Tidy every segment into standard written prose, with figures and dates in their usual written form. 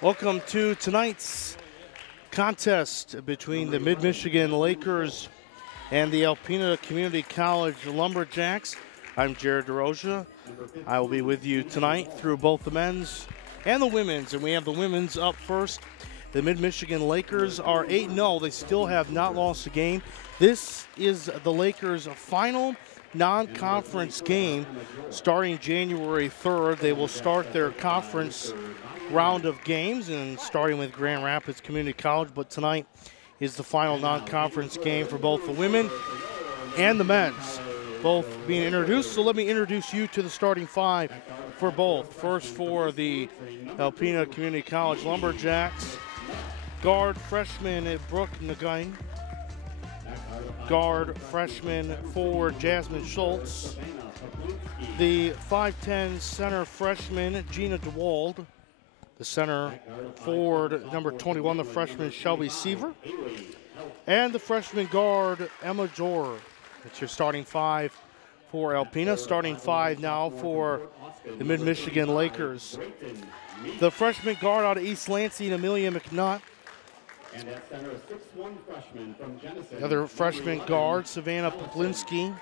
Welcome to tonight's contest between the Mid-Michigan Lakers and the Alpena Community College Lumberjacks. I'm Jared DeRosa. I will be with you tonight through both the men's and the women's, and we have the women's up first. The Mid-Michigan Lakers are 8-0. They still have not lost a game. This is the Lakers' final non-conference game starting January 3rd. They will start their conference round of games and starting with Grand Rapids Community College, but tonight is the final non-conference game for both the women and the men's, both being introduced. So let me introduce you to the starting five for both. First for the Alpena Community College Lumberjacks, guard freshman Brooke Nagain, guard freshman forward Jasmine Schultz, the 5'10 center freshman Gina DeWald, the center forward number 21, the freshman Shelby Seaver, and the freshman guard Emma Jor. That's your starting five for Alpena. Starting five now for the Mid-Michigan Lakers. The freshman guard out of East Lansing, Amelia McNutt. The other freshman guard, Savannah Poplinski.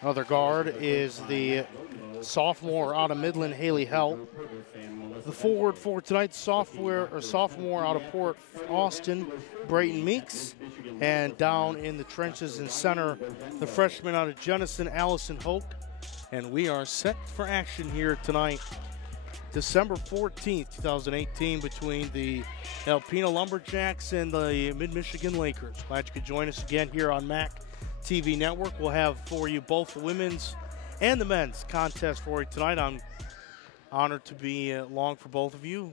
Another guard is the sophomore out of Midland, Haley Helt. The forward for tonight's sophomore out of Port Austin, Brayton Meeks. And down in the trenches in center, the freshman out of Jenison, Allison Hoke. And we are set for action here tonight, December 14th, 2018, between the Alpena Lumberjacks and the Mid-Michigan Lakers. Glad you could join us again here on MAC TV Network. We'll have for you both the women's and the men's contest for you tonight. I'm honored to be along for both of you.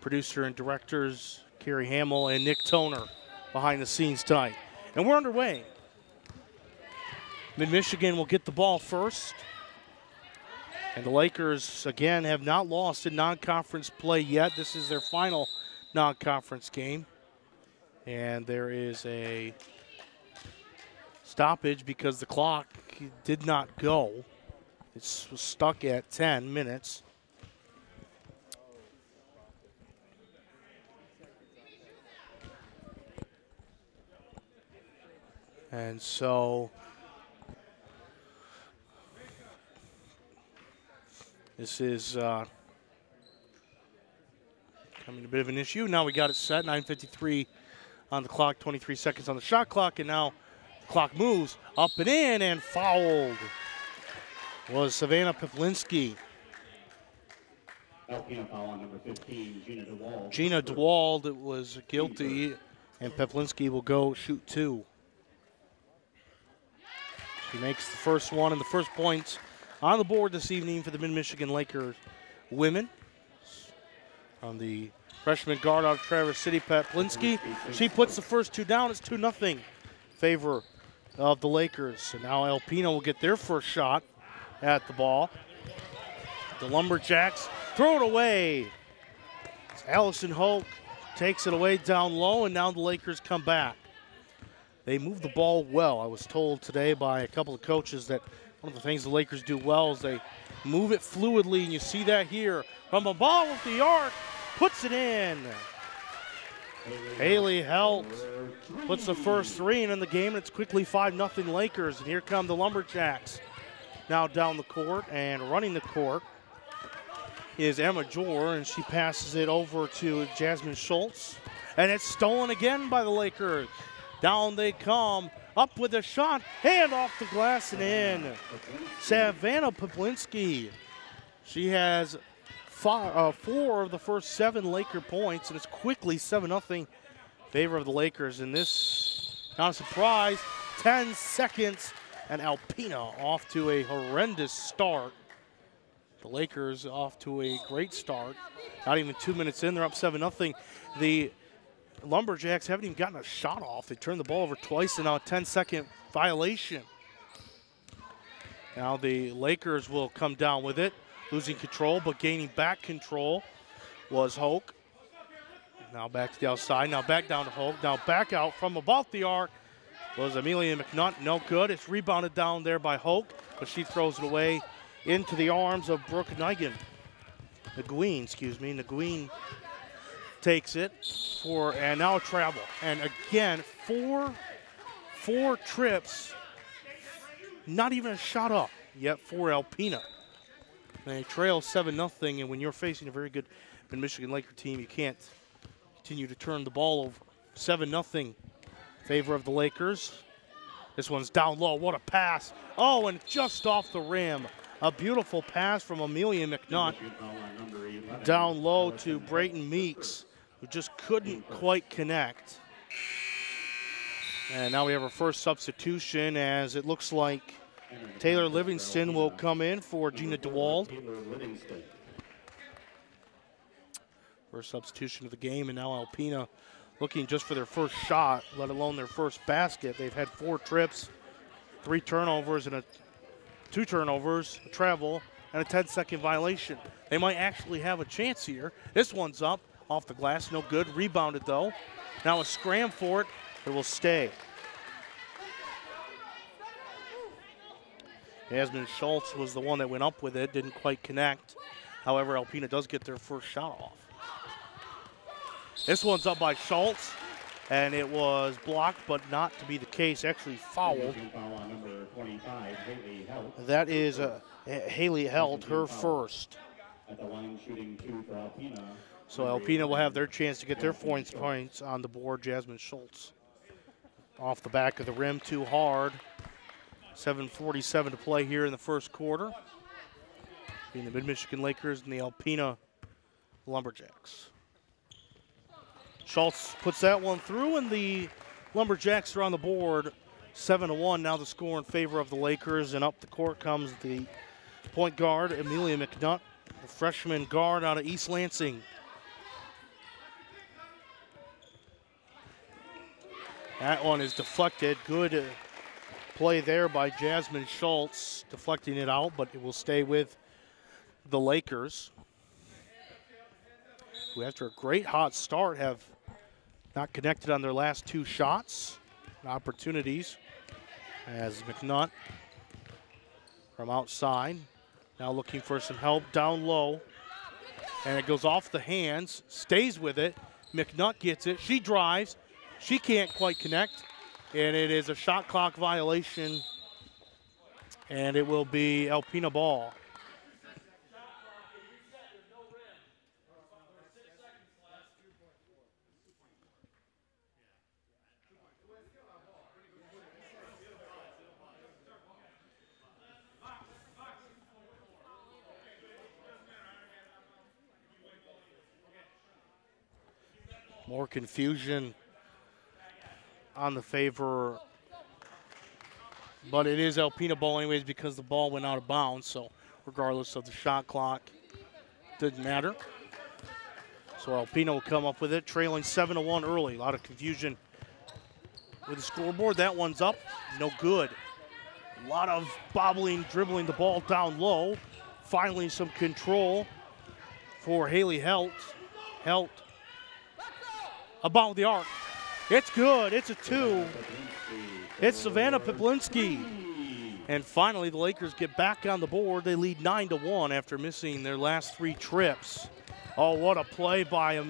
Producer and directors Carrie Hamill and Nick Toner behind the scenes tonight. And we're underway. Mid-Michigan will get the ball first. And the Lakers, again, have not lost in non-conference play yet. This is their final non-conference game. And there is a stoppage because the clock did not go. It was stuck at 10 minutes. And so this is becoming a bit of an issue. Now we got it set, 9:53 on the clock, 23 seconds on the shot clock, and now the clock moves up and in, and fouled was Savannah Poplinski. Foul on number 15, Gina DeWald. Gina DeWald was guilty, and Poplinski will go shoot two. She makes the first one, and the first points on the board this evening for the Mid-Michigan Lakers women. On the freshman guard out of Traverse City, Poplinski. She puts the first two down. It's 2-0 in favor of the Lakers. And now Alpena will get their first shot at the ball. The Lumberjacks throw it away. Allison Hoke takes it away down low, and now the Lakers come back. They move the ball well. I was told today by a couple of coaches that one of the things the Lakers do well is they move it fluidly, and you see that here. From the ball with the arc, puts it in. Haley Helt puts the first three in the game, and it's quickly 5-0 Lakers. And here come the Lumberjacks. Now down the court and running the court is Emma Jor, and she passes it over to Jasmine Schultz. And it's stolen again by the Lakers. Down they come, up with a shot, hand off the glass and in. Savannah Poplinski. She has four of the first 7 Laker points, and it's quickly 7-0 in favor of the Lakers. And this, not a surprise, 10 seconds, and Alpena off to a horrendous start. The Lakers off to a great start. Not even 2 minutes in, they're up 7-0. The Lumberjacks haven't even gotten a shot off. They turned the ball over twice, and now a 10-second violation. Now the Lakers will come down with it, losing control, but gaining back control was Hoke. Now back to the outside, now back down to Hoke, now back out from about the arc was Amelia McNutt, no good. It's rebounded down there by Hoke, but she throws it away into the arms of Brooke Nguyen, excuse me. Nguyen takes it and now a travel. And again, four trips, not even a shot up yet for Alpena. They trail 7-0, and when you're facing a very good Mid-Michigan Laker team, you can't continue to turn the ball over. 7-0 favor of the Lakers. This one's down low. What a pass. Oh, and just off the rim. A beautiful pass from Amelia McNutt down low to Brayton Meeks, who just couldn't quite connect. And now we have our first substitution, as it looks like Taylor Livingston will come in for Gina DeWald. First substitution of the game, and now Alpena looking just for their first shot, let alone their first basket. They've had 4 trips, 3 turnovers, and 2 turnovers, a travel, and a 10-second violation. They might actually have a chance here. This one's up off the glass, no good. Rebounded though. Now a scram for it, it will stay. Jasmine Schultz was the one that went up with it, didn't quite connect. However, Alpena does get their first shot off. This one's up by Schultz, and it was blocked, but not to be the case, actually fouled. That is Haley Held, her first. So Alpena will have their chance to get their points on the board. Jasmine Schultz off the back of the rim, too hard. 7:47 to play here in the first quarter. Being the Mid-Michigan Lakers and the Alpena Lumberjacks. Schultz puts that one through, and the Lumberjacks are on the board. 7-1, now the score in favor of the Lakers, and up the court comes the point guard, Amelia McNutt, the freshman guard out of East Lansing. That one is deflected. Good play there by Jasmine Schultz, deflecting it out, but it will stay with the Lakers, who after a great hot start have not connected on their last 2 shots, opportunities, as McNutt from outside, now looking for some help down low, and it goes off the hands, stays with it. McNutt gets it, she drives, she can't quite connect, and it is a shot clock violation, and it will be Alpena ball. More confusion on the favor, but it is Alpena ball anyways because the ball went out of bounds, so regardless of the shot clock, didn't matter. So Alpena will come up with it, trailing 7-1 early. A lot of confusion with the scoreboard. That one's up, no good. A lot of bobbling, dribbling the ball down low. Finally some control for Haley Helt. About the arc. It's good, it's a 2. It's Savannah Piplinski. And finally the Lakers get back on the board. They lead 9-1 after missing their last 3 trips. Oh, what a play by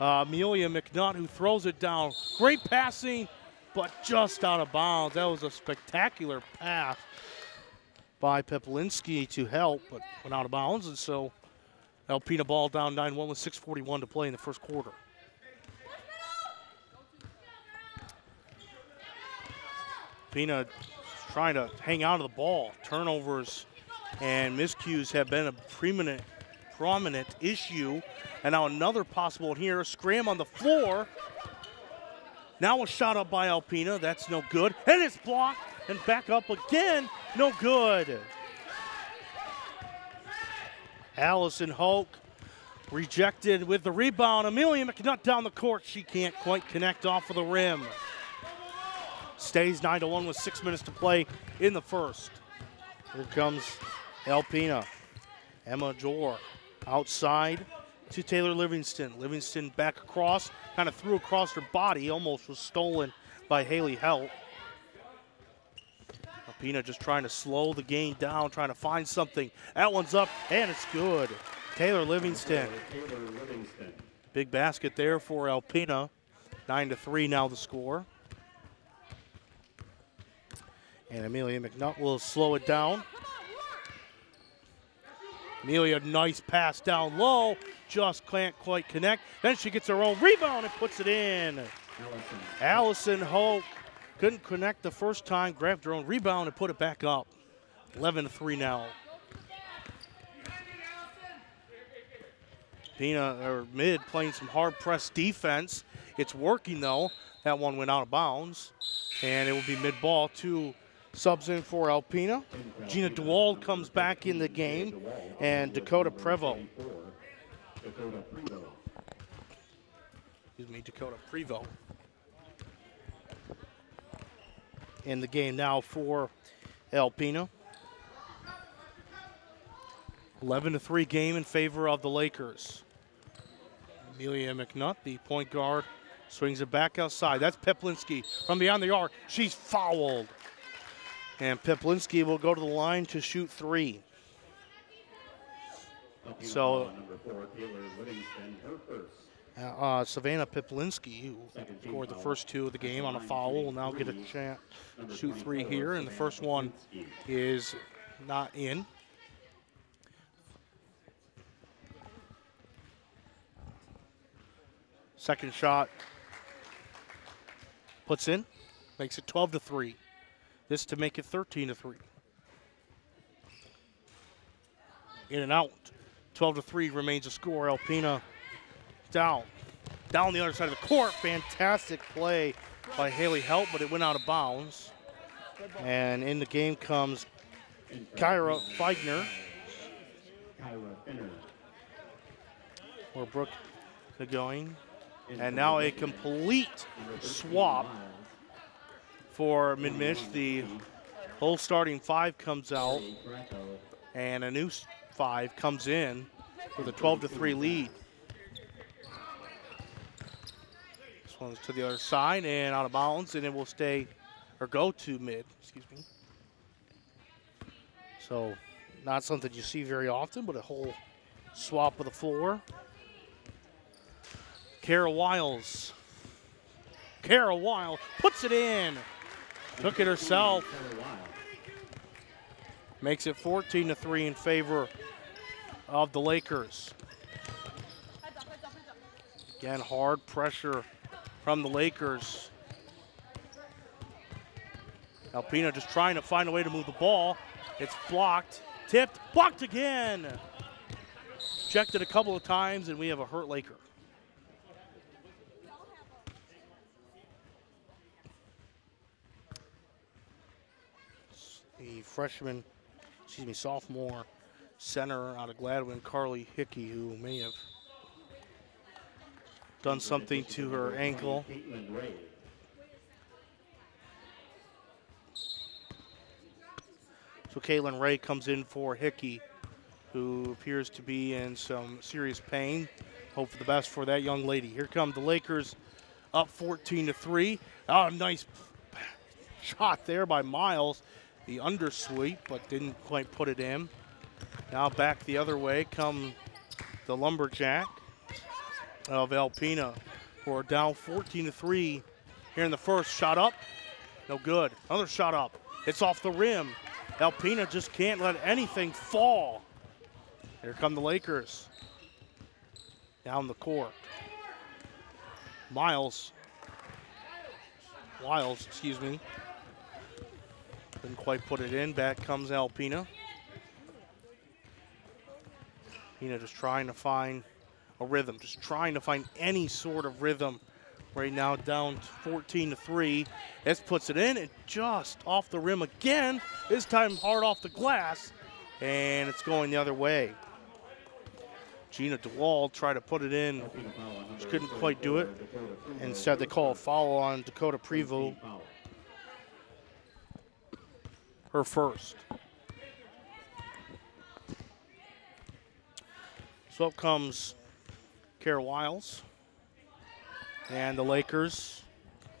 Amelia McNutt, who throws it down. Great passing, but just out of bounds. That was a spectacular pass by Piplinski to help, but went out of bounds. And so Alpena ball down 9-1 with 6:41 to play in the first quarter. Alpena trying to hang on to the ball. Turnovers and miscues have been a prominent issue. And now another possible here, a scram on the floor. Now a shot up by Alpena, that's no good. And it's blocked and back up again, no good. Allison Hoke rejected with the rebound. Amelia McNutt down the court, she can't quite connect off of the rim. Stays 9-1 with 6 minutes to play in the first. Here comes Alpena. Emma Jor outside to Taylor Livingston. Livingston back across, kind of threw across her body, almost was stolen by Haley Helt. Alpina just trying to slow the game down, trying to find something. That one's up, and it's good. Taylor Livingston. Big basket there for Alpina. 9-3 now the score. And Amelia McNutt will slow it down. Amelia, nice pass down low. Just can't quite connect. Then she gets her own rebound and puts it in. Allison Hoke couldn't connect the first time, grabbed her own rebound and put it back up. 11-3 now. Pina, or Mid, playing some hard press defense. It's working though. That one went out of bounds. And it will be mid ball. Two subs in for Alpina. Gina DeWald comes back in the game. And Dakota Prevost. Dakota Prevost. In the game now for Alpina. 11-3 game in favor of the Lakers. Amelia McNutt, the point guard, swings it back outside. That's Peplinski from beyond the arc. She's fouled. And Peplinski will go to the line to shoot three. So Savannah Peplinski, who scored the first two of the game on a foul, will now get a chance to shoot three here. And the first one is not in. Second shot puts in, makes it 12-3. This to make it 13-3. In and out. 12-3 remains the score. Alpina down the other side of the court. Fantastic play by Haley Helt, but it went out of bounds. And in the game comes Kyra Feigner. Where Brooke going. And now a complete swap for Mid-Mich. The whole starting five comes out, and a new five comes in with a 12-3 lead. This one's to the other side and out of bounds, and it will stay, or go to Mid, excuse me. So not something you see very often, but a whole swap of the floor. Kara Wiles puts it in. Took it herself. Makes it 14-3 in favor of the Lakers. Again, hard pressure from the Lakers. Alpina just trying to find a way to move the ball. It's blocked, tipped, blocked again. Checked it a couple of times, and we have a hurt Laker. Freshman, sophomore center out of Gladwin, Carly Hickey, who may have done something to her ankle. So Caitlin Ray comes in for Hickey, who appears to be in some serious pain. Hope for the best for that young lady. Here come the Lakers, up 14-3. Oh, nice shot there by Miles. The undersweep, but didn't quite put it in. Now back the other way come the Lumberjack of Alpina, who are down 14-3 here in the first. Shot up, no good. Another shot up, it's off the rim. Alpina just can't let anything fall. Here come the Lakers. Down the court. Wiles, excuse me. Didn't quite put it in. Back comes Alpina. Alpina just trying to find a rhythm, just trying to find any sort of rhythm. Right now down 14-3. This puts it in, and just off the rim again. This time hard off the glass, and it's going the other way. Gina DeWald tried to put it in. She couldn't quite do it. Instead, they call a foul on Dakota Prevost. Her first. So up comes Kara Wiles. And the Lakers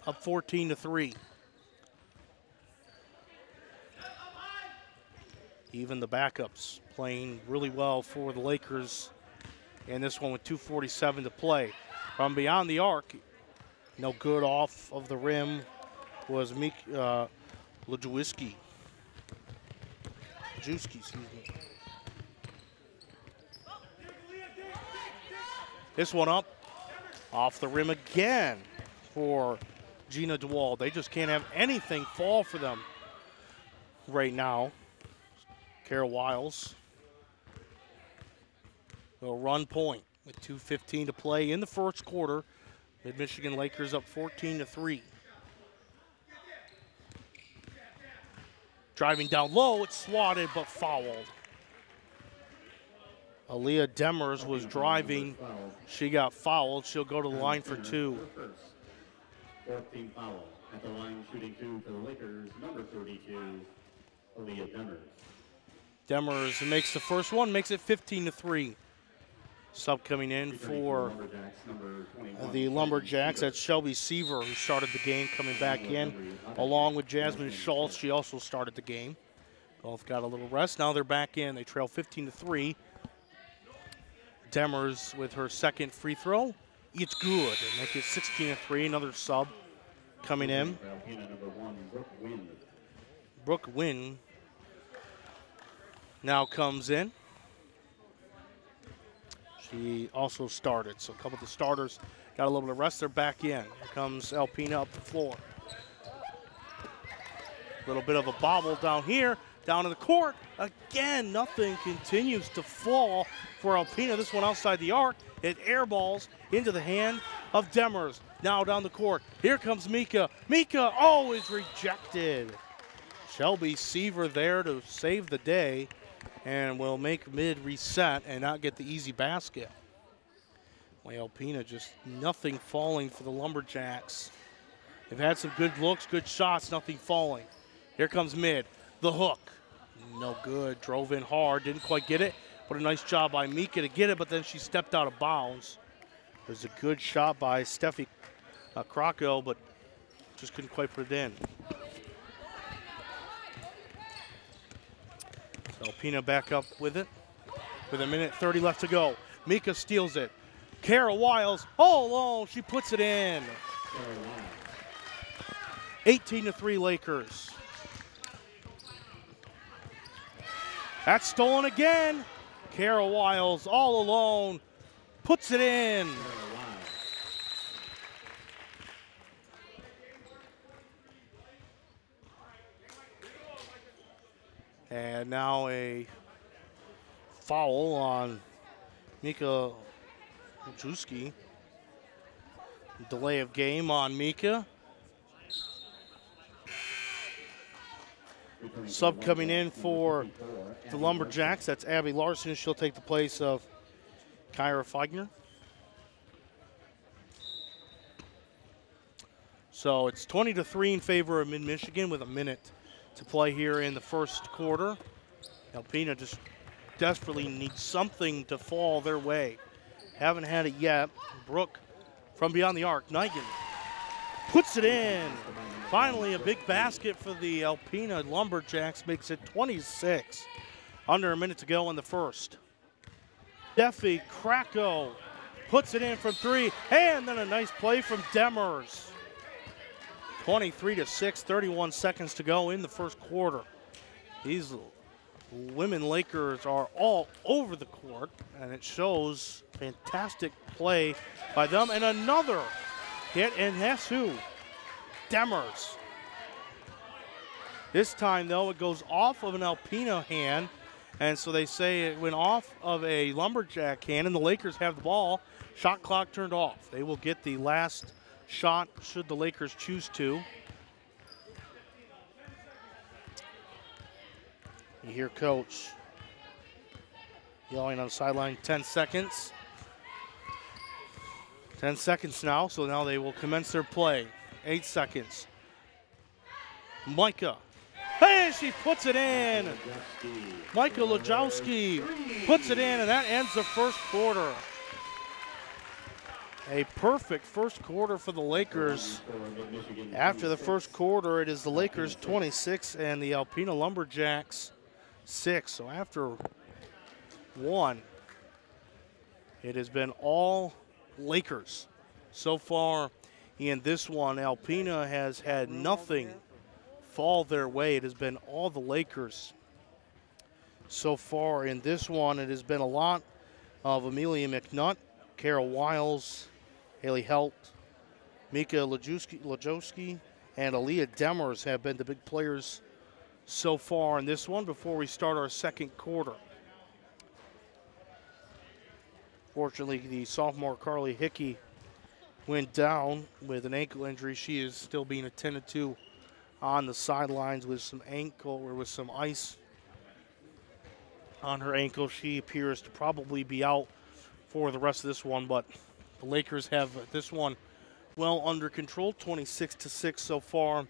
up 14-3. Even the backups playing really well for the Lakers. And this one with 2:47 to play. From beyond the arc, no good off of the rim was Lejewski. Excuse me. This one up off the rim again for Gina DeWald. They just can't have anything fall for them right now. Carol Wiles will run point with 2:15 to play in the first quarter. Mid-Michigan Lakers up 14-3. Driving down low, it's swatted but fouled. Aaliyah Demers was driving. She got fouled. She'll go to the line for 2. 4th team foul. At the line shooting 2 for the Lakers, number 32, Aaliyah Demers. Demers makes the first one, makes it 15-3. Sub coming in for the Lumberjacks. That's Shelby Seaver, who started the game, coming back in, along with Jasmine Schultz. She also started the game. Both got a little rest. Now they're back in. They trail 15-3. Demers with her second free throw. It's good. They make it 16-3. Another sub coming in. Brooke Wynn now comes in. She also started, so a couple of the starters got a little bit of rest. They're back in. Here comes Alpina up the floor. A little bit of a bobble down here, down in the court. Again, nothing continues to fall for Alpina. This one outside the arc. It airballs into the hand of Demers. Now down the court. Here comes Mika. Mika, oh, is rejected. Shelby Seaver there to save the day, and will make mid reset and not get the easy basket. Alpina just nothing falling for the Lumberjacks. They've had some good looks, good shots, nothing falling. Here comes mid, the hook. No good, drove in hard, didn't quite get it, but a nice job by Mika to get it, but then she stepped out of bounds. There's a good shot by Steffi Krakow, but just couldn't quite put it in. Alpina back up with it with 1:30 left to go. Mika steals it. Kara Wiles all alone. She puts it in. 18-3 Lakers. That's stolen again. Kara Wiles all alone puts it in. And now a foul on Mika Lejewski. Delay of game on Mika. Sub coming in for the Lumberjacks. That's Abby Larson. She'll take the place of Kyra Feigner. So it's 20-3 in favor of Mid-Michigan with a minute to play here in the first quarter. Alpina just desperately needs something to fall their way. Haven't had it yet. Brooke from beyond the arc. Nigan puts it in. Finally a big basket for the Alpina Lumberjacks, makes it 26. Under a minute to go in the first. Steffi Krakow puts it in from 3, and then a nice play from Demers. 23-6, 31 seconds to go in the first quarter. These women Lakers are all over the court, and it shows fantastic play by them. And another hit, and that's who? Demers. This time, though, it goes off of an Alpina hand, and so they say it went off of a Lumberjack hand, and the Lakers have the ball. Shot clock turned off. They will get the last shot should the Lakers choose to. You hear Coach yelling on the sideline, 10 seconds. 10 seconds now, so now they will commence their play. 8 seconds. Micah. Hey, she puts it in. Micah Lejewski puts it in, and that ends the first quarter. A perfect first quarter for the Lakers. After the first quarter, it is the Lakers 26 and the Alpina Lumberjacks 6. So after one, it has been all Lakers. So far in this one, Alpena has had nothing fall their way. It has been all the Lakers. So far in this one, it has been a lot of Amelia McNutt, Carol Wiles, Haley Helt, Mika Lajowski, and Aaliyah Demers have been the big players so far in this one before we start our second quarter. Fortunately, the sophomore Carly Hickey went down with an ankle injury. She is still being attended to on the sidelines with some ice on her ankle. She appears to probably be out for the rest of this one, but the Lakers have this one well under control, 26-6 so far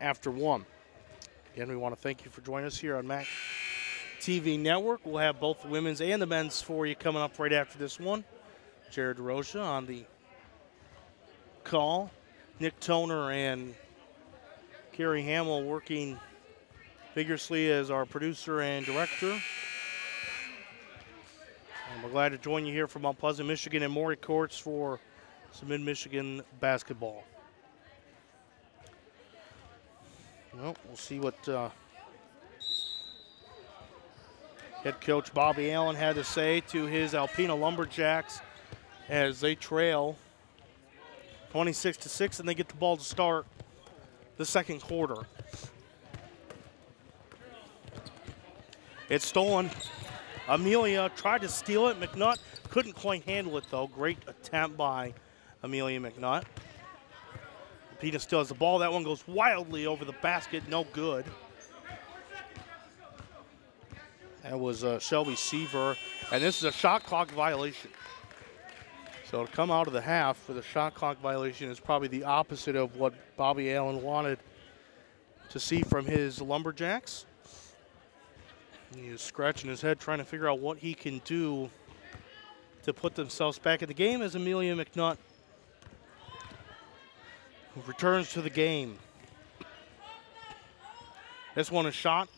after one. Again, we want to thank you for joining us here on MAC TV Network. We'll have both the women's and the men's for you coming up right after this one. Jared DeRocha on the call. Nick Toner and Carrie Hamill working vigorously as our producer and director. And we're glad to join you here from Mount Pleasant, Michigan and Maury Courts for some Mid-Michigan basketball. Well, we'll see what head coach Bobby Allen had to say to his Alpena Lumberjacks as they trail 26-6, and they get the ball to start the second quarter. It's stolen. Amelia tried to steal it. McNutt couldn't quite handle it, though. Great attempt by Amelia McNutt. Alpena still has the ball. That one goes wildly over the basket. No good. That was Shelby Seaver. And this is a shot clock violation. So to come out of the half with a shot clock violation is probably the opposite of what Bobby Allen wanted to see from his Lumberjacks. He is scratching his head trying to figure out what he can do to put themselves back in the game as Amelia McNutt returns to the game. This one is shot.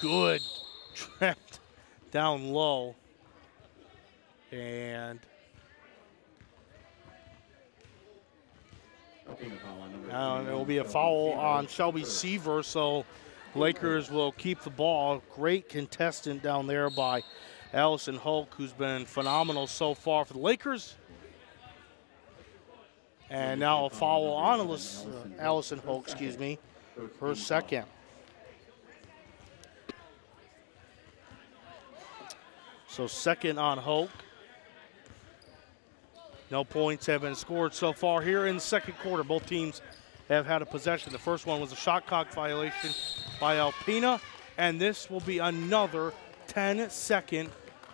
Good. Trapped down low. And it will be a foul on Shelby Seaver, so Lakers will keep the ball. Great contestant down there by Allison Hulk, who's been phenomenal so far for the Lakers. And now a foul on Allison Hulk, her second. So second on Hulk. No points have been scored so far here in the second quarter. Both teams have had a possession. The first one was a shot clock violation by Alpena, and this will be another 10-second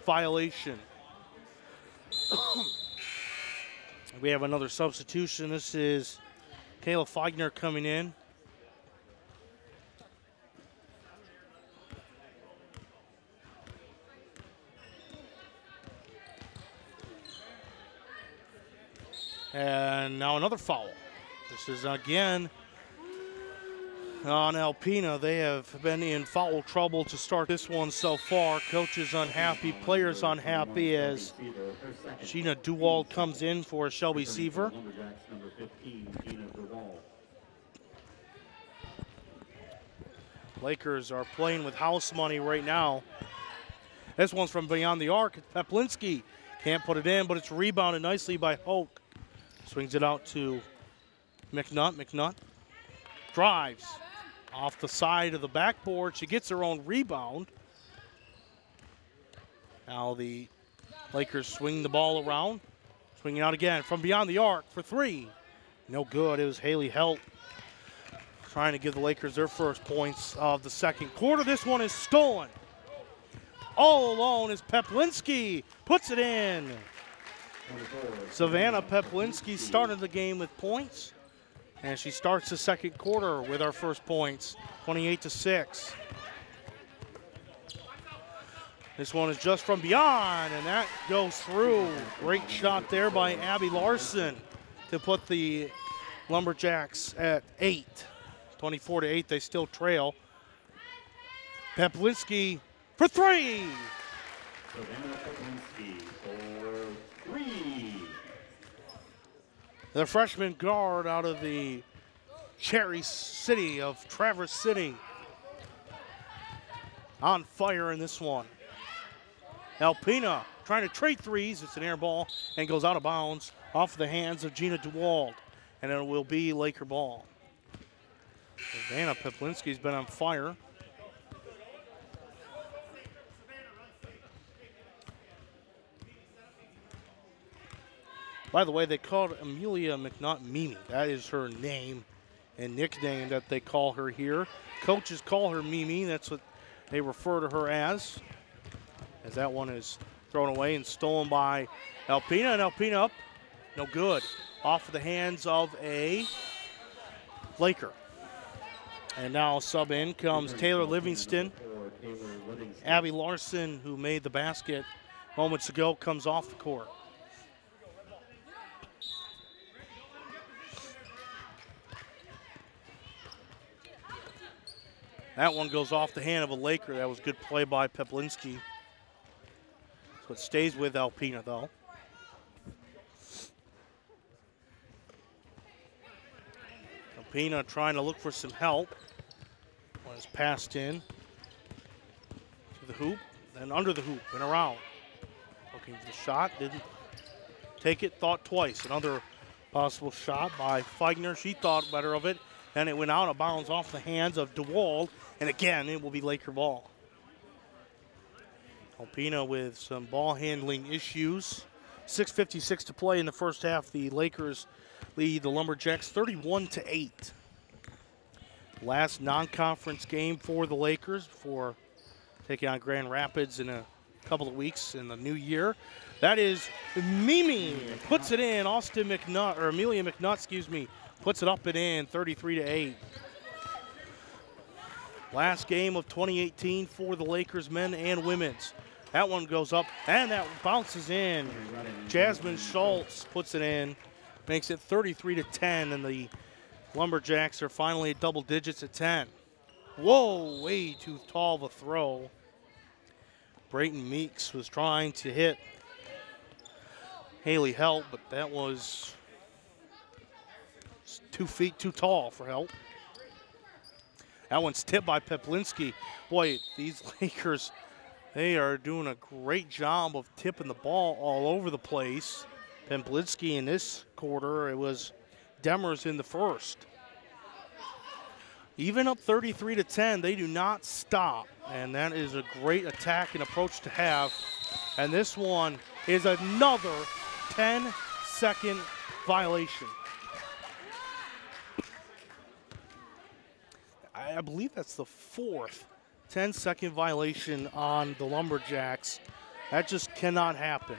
violation. We have another substitution. This is Kayla Feigner coming in. And now another foul. This is again on Alpena. They have been in foul trouble to start this one so far. Coaches unhappy, players unhappy as Sheena Duwald comes in for Shelby Seaver. Lakers are playing with house money right now. This one's from beyond the arc. Peplinski can't put it in, but it's rebounded nicely by Hoke. Swings it out to McNutt. McNutt drives off the side of the backboard. She gets her own rebound. Now the Lakers swing the ball around. Swinging out again from beyond the arc for three. No good. It was Haley Helt trying to give the Lakers their first points of the second quarter. This one is stolen. All alone is Peplinski. Puts it in. Savannah Peplinski started the game with points, and she starts the second quarter with our first points, 28-6. This one is just from beyond, and that goes through. Great shot there by Abby Larson to put the Lumberjacks at 8. 24-8, they still trail. Peplinski for three. Savannah Peplinski for 3. The freshman guard out of the Cherry City of Traverse City. On fire in this one. Alpina trying to trade threes. It's an air ball and goes out of bounds off the hands of Gina DeWald. And it will be Laker ball. Savannah Peplinski's been on fire. By the way, they called Amelia McNaught Mimi. That is her name and nickname that they call her here. Coaches call her Mimi. That's what they refer to her as that one is thrown away and stolen by Alpina. And Alpina up. No good. Off of the hands of a Laker. And now sub in comes Taylor Livingston. Abby Larson, who made the basket moments ago, comes off the court. That one goes off the hand of a Laker. That was good play by Peplinski. So it stays with Alpina, though. Alpina trying to look for some help. One is passed in to the hoop, then under the hoop and around. Looking for the shot, didn't take it, thought twice. Another possible shot by Feigner. She thought better of it, and it went out of bounds off the hands of DeWald, and again, it will be Laker ball. Alpina with some ball handling issues. 6:56 to play in the first half. The Lakers lead the Lumberjacks 31-8. Last non-conference game for the Lakers before taking on Grand Rapids in a couple of weeks in the new year. That is Mimi puts it in. Amelia McNutt, puts it up and in, 33-8. Last game of 2018 for the Lakers, men and women's. That one goes up, and that bounces in. Jasmine Schultz puts it in, makes it 33-10, and the Lumberjacks are finally at double digits at 10. Whoa, way too tall of a throw. Brayton Meeks was trying to hit Haley Helt, but that was 2 feet too tall for Helt. That one's tipped by Peplinski. Boy, these Lakers, they are doing a great job of tipping the ball all over the place. Peplinski in this quarter, it was Demers in the first. Even up 33-10, they do not stop. And that is a great attack and approach to have. And this one is another 10-second violation. I believe that's the fourth 10-second violation on the Lumberjacks. That just cannot happen.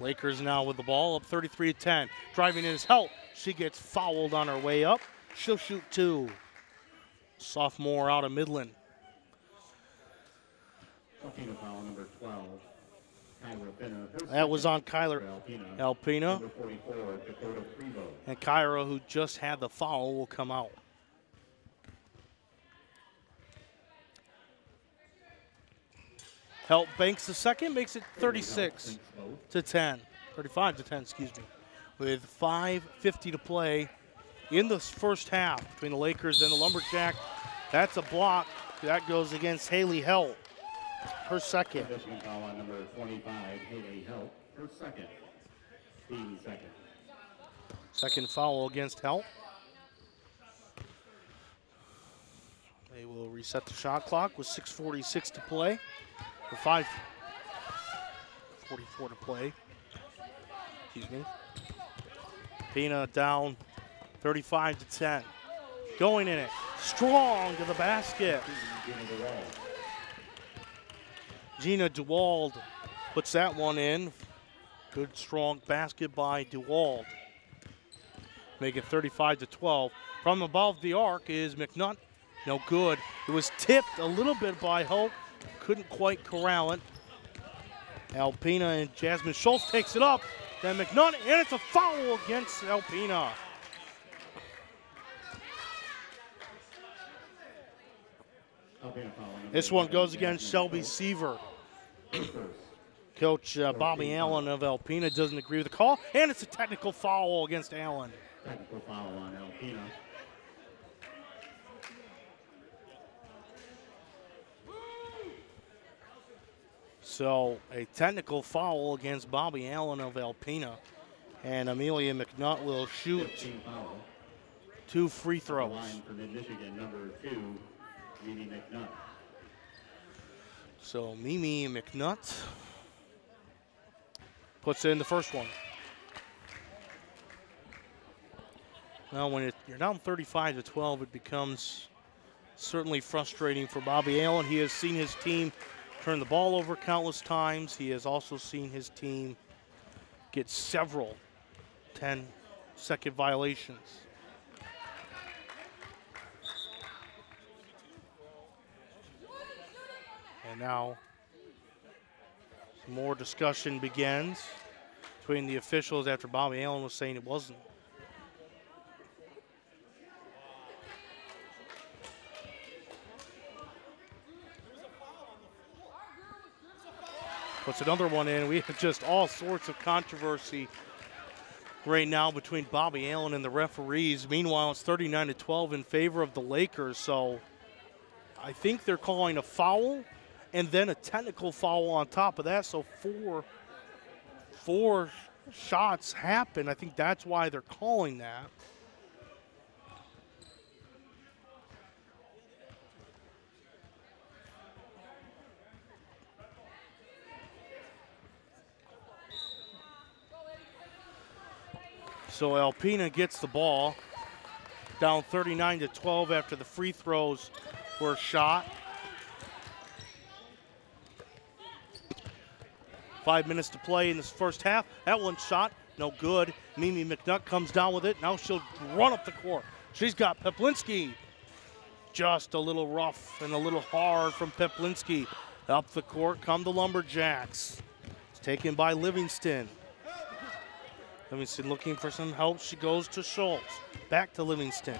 Lakers now with the ball, up 33-10. Driving in is Helt. She gets fouled on her way up. She'll shoot 2. Sophomore out of Midland. Foul number 12. That was on Kyler Alpina. And Kyra, who just had the foul, will come out. Helt banks the second, makes it 36-10. 35-10, excuse me. With 5:50 to play in the first half between the Lakers and the Lumberjack. That's a block. That goes against Haley Helt. Her second. Foul on number 25, Haley Helt. Her second. Team second. Second foul against Helt. They will reset the shot clock with 6:46 to play. Or 5:44 to play. Excuse me. Pina down 35-10. Going in it. Strong to the basket. Gina DeWald puts that one in. Good strong basket by DeWald. Make it 35-12. From above the arc is McNutt. No good. It was tipped a little bit by Hope. Couldn't quite corral it. Alpina and Jasmine Schultz takes it up Then McNutt, and it's a foul against Alpena. This one goes against Shelby Seaver. Coach Bobby Allen of Alpena doesn't agree with the call, and it's a technical foul against Allen. Technical foul on Alpena. So a technical foul against Bobby Allen of Alpena, and Amelia McNutt will shoot 2 free throws. Line for Mid-Michigan, number 2, Mimi McNutt. So Mimi McNutt puts in the first one. Now, when you're down 35-12, it becomes certainly frustrating for Bobby Allen. He has seen his team turn the ball over countless times. He has also seen his team get several 10-second violations. And now some more discussion begins between the officials after Bobby Allen was saying it wasn't. Puts another one in. We have just all sorts of controversy right now between Bobby Allen and the referees. Meanwhile, it's 39-12 in favor of the Lakers. So I think they're calling a foul and then a technical foul on top of that. So four shots happen. I think that's why they're calling that. So Alpena gets the ball, down 39-12 after the free throws were shot. 5 minutes to play in this first half. That one shot, no good. Mimi McNutt comes down with it. Now she'll run up the court. She's got Peplinski. Just a little rough and a little hard from Peplinski. Up the court come the Lumberjacks. It's taken by Livingston. Livingston looking for some help. She goes to Schultz. Back to Livingston.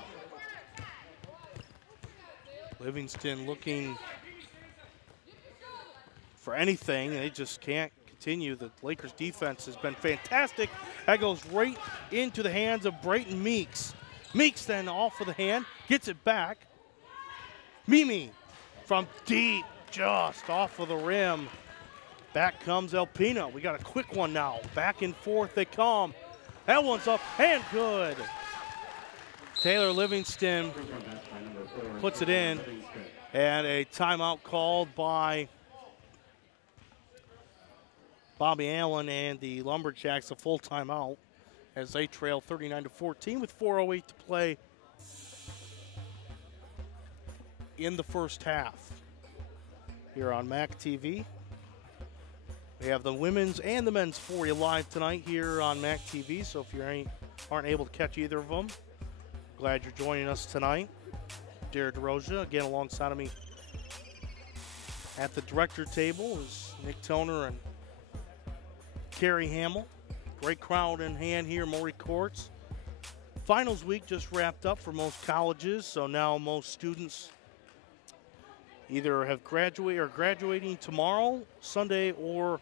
Livingston looking for anything. They just can't continue. The Lakers defense has been fantastic. That goes right into the hands of Brayton Meeks. Meeks then off of the hand, gets it back. Mimi from deep, just off of the rim. Back comes Alpena. We got a quick one now. Back and forth they come. That one's up and good. Taylor Livingston puts it in. And a timeout called by Bobby Allen and the Lumberjacks, a full timeout as they trail 39-14 with 4:08 to play in the first half. Here on MAC TV. We have the women's and the men's for you live tonight here on MAC TV. So if you aren't able to catch either of them, glad you're joining us tonight. Jared DeRosa, again alongside of me at the director table is Nick Toner and Carrie Hamill. Great crowd in hand here, Maury Courts. Finals week just wrapped up for most colleges, so now most students either have graduated or graduating tomorrow, Sunday, or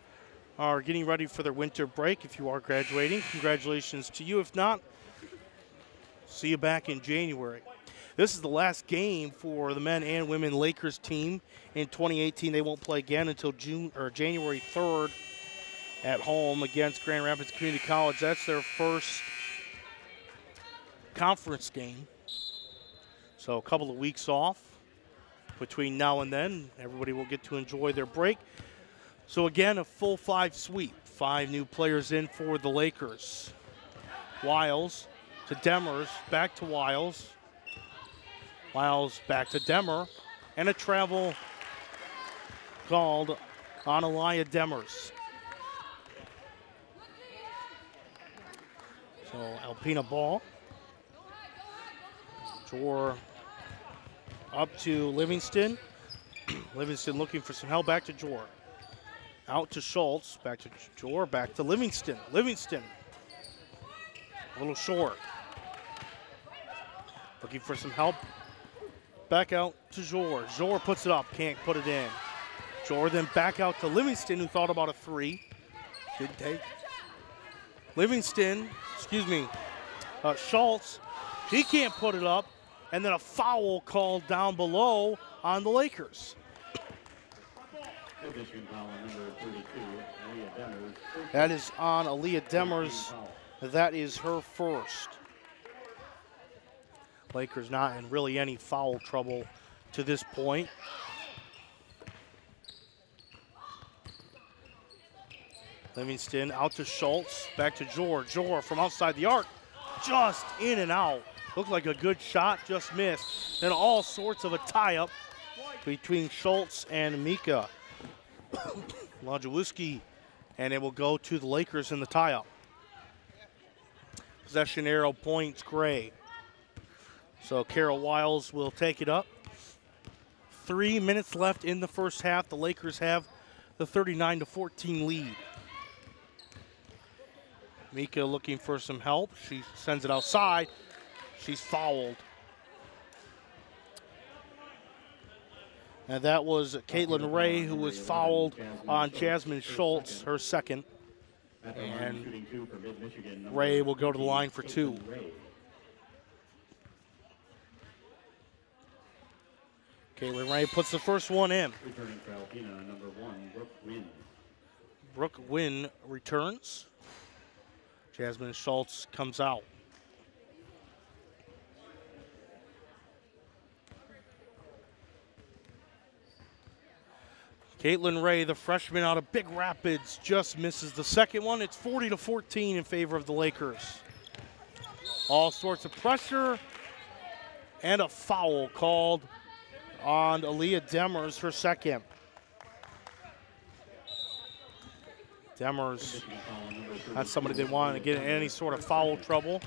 are getting ready for their winter break. If you are graduating, congratulations to you. If not, see you back in January. This is the last game for the men and women Lakers team in 2018. They won't play again until January 3rd at home against Grand Rapids Community College. That's their first conference game. So a couple of weeks off between now and then. Everybody will get to enjoy their break. So again, a full 5 sweep. 5 new players in for the Lakers. Wiles to Demers, back to Wiles. Wiles back to Demmer. And a travel called on Elia Demers. So Alpena ball. Jor up to Livingston. Livingston looking for some help, back to Jor. Out to Schultz, back to Jor, back to Livingston. Livingston, a little short. Looking for some help. Back out to Jor. Jor puts it up, can't put it in. Jor then back out to Livingston, who thought about a three. Didn't take. Livingston, Schultz, he can't put it up. And then a foul called down below on the Lakers. That is on Aaliyah Demers. That is her first. Lakers not in really any foul trouble to this point. Livingston out to Schultz, back to Jor. Jor from outside the arc, just in and out. Looked like a good shot, just missed. And all sorts of a tie-up between Schultz and Mika. Lajewski, and it will go to the Lakers in the tie-up. Possession arrow points Gray. So Carol Wiles will take it up. 3 minutes left in the first half. The Lakers have the 39-14 lead. Mika looking for some help. She sends it outside. She's fouled. And that was Caitlin Ray, who was fouled on Jasmine Schultz, her second. And Ray will go to the line for two. Caitlin Ray puts the first one in. Brooke Wynn returns. Jasmine Schultz comes out. Caitlin Ray, the freshman out of Big Rapids, just misses the second one. It's 40-14 in favor of the Lakers. All sorts of pressure and a foul called on Aaliyah Demers, her second. Demers, that's somebody they want to get in any sort of foul trouble.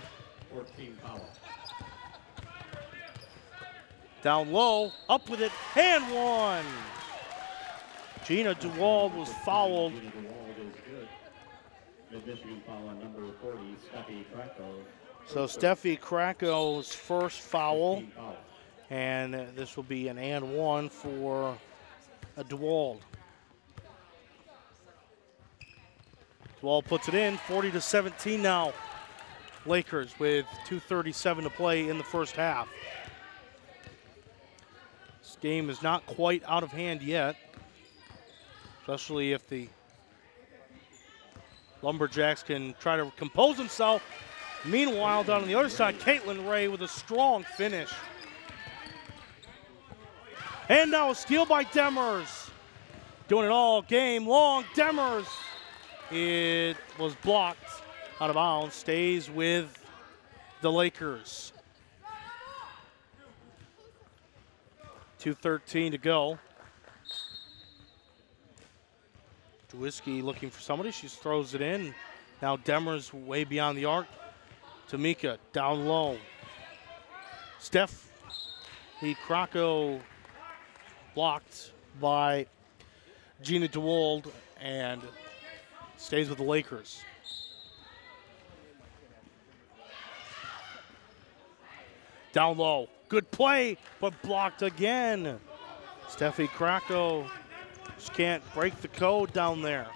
Down low, up with it, and one. Gina DeWald was fouled. So Steffi Krako's first foul, and this will be an and one for DeWald. DeWald puts it in, 40-17 now. Lakers with 2:37 to play in the first half. This game is not quite out of hand yet, especially if the Lumberjacks can try to compose themselves. Meanwhile, down on the other side, Caitlin Ray with a strong finish. And now a steal by Demers. Doing it all game long. Demers, it was blocked out of bounds, stays with the Lakers. 2:13 to go. Whiskey looking for somebody. She throws it in. Now Demers way beyond the arc. Tamika down low. Steph Krako blocked by Gina DeWald and stays with the Lakers. Down low. Good play, but blocked again. Steffi Krako just can't break the code down there.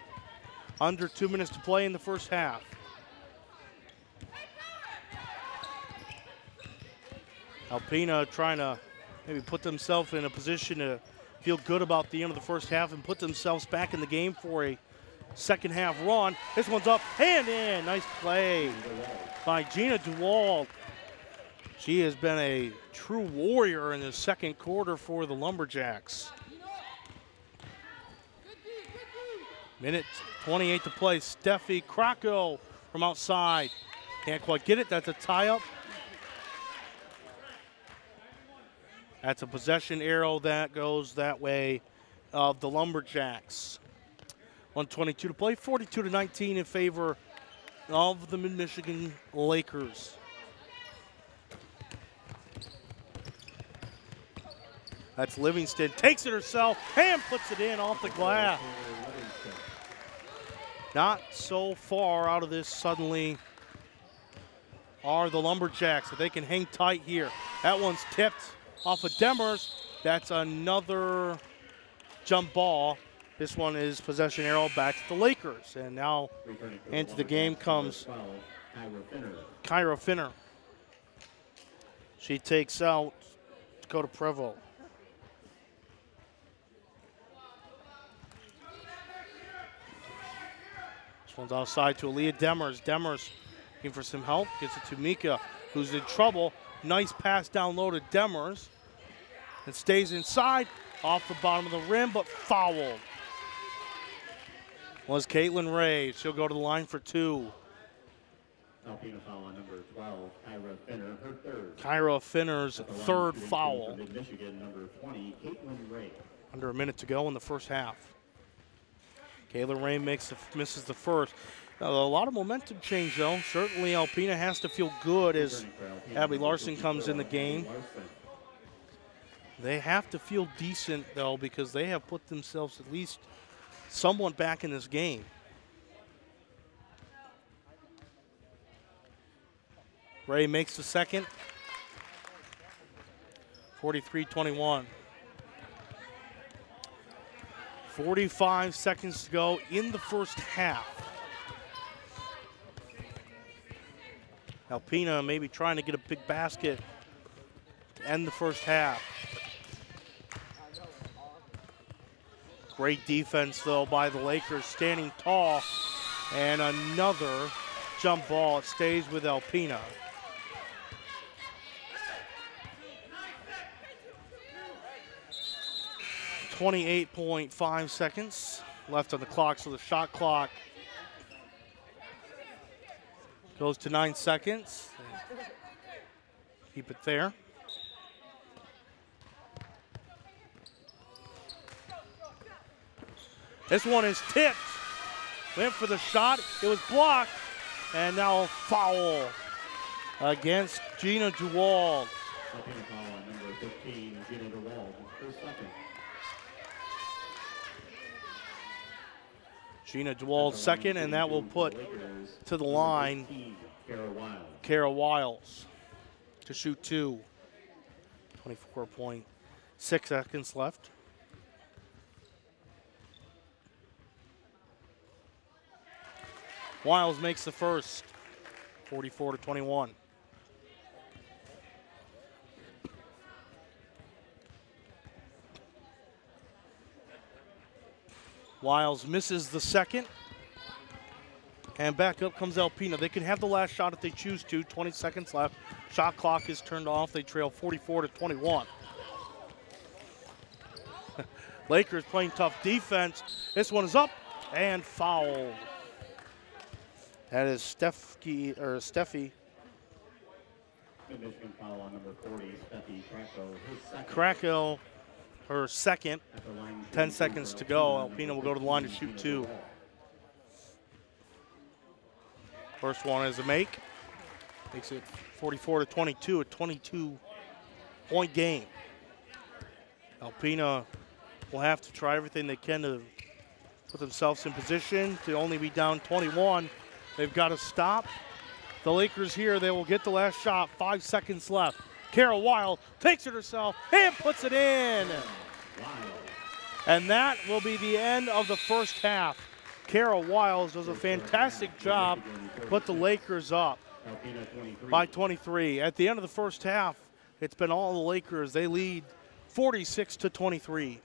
Under 2 minutes to play in the first half. Alpena trying to maybe put themselves in a position to feel good about the end of the first half and put themselves back in the game for a second half run. This one's up and in. Nice play by Gina DeWald. She has been a true warrior in the second quarter for the Lumberjacks. Minute 28 to play. Steffi Krako from outside. Can't quite get it. That's a tie-up. That's a possession arrow that goes that way of the Lumberjacks. 1:22 to play. 42-19 in favor of the Mid-Michigan Lakers. That's Livingston. Takes it herself and puts it in off the glass. Not so far out of this suddenly are the Lumberjacks. If they can hang tight here. That one's tipped off of Demers. That's another jump ball. This one is possession arrow back to the Lakers. And now into the game comes Kyra Finner. She takes out Dakota Prevost. This one's outside to Aaliyah Demers. Demers looking for some help. Gets it to Mika, who's in trouble. Nice pass down low to Demers. And stays inside, off the bottom of the rim, but fouled. Was Caitlin Ray. She'll go to the line for 2. Alpina foul on number 12, Kyra Finner, her third. Kyra Finner's third foul. Michigan, number 20, Caitlin Ray. Under a minute to go in the first half. Caitlin Ray misses the first. A lot of momentum change, though. Certainly, Alpina has to feel good as Abby Larson comes in the game. They have to feel decent, though, because they have put themselves at least somewhat back in this game. Ray makes the second. 43-21. 45 seconds to go in the first half. Alpina maybe trying to get a big basket to end the first half. Great defense, though, by the Lakers, standing tall. And another jump ball. It stays with Alpina. .5 seconds left on the clock, so the shot clock goes to 9 seconds. Keep it there. This one is tipped. Went for the shot. It was blocked. And now foul against Gina DeWald. Number 15, Gina DeWald, her second. Gina DeWald second, and that will put to the line Kara Wiles to shoot 2. 24.6 seconds left. Wiles makes the first, 44-21. Wiles misses the second. And back up comes Alpina. They can have the last shot if they choose to. 20 seconds left. Shot clock is turned off. They trail 44-21. Lakers playing tough defense. This one is up and fouled. That is Steffi. Michigan foul on number 40, Steffi Krakow, Krakow, her second. 10 seconds to go. Alpina will go to the line to shoot 2. First one is a make. Makes it 44-22, a 22-point game. Alpina will have to try everything they can to put themselves in position to only be down 21. They've got to stop the Lakers here. They will get the last shot. 5 seconds left. Kara Wiles takes it herself and puts it in. And that will be the end of the first half. Kara Wiles does a fantastic job, put the Lakers up by 23. At the end of the first half, it's been all the Lakers. They lead 46-23.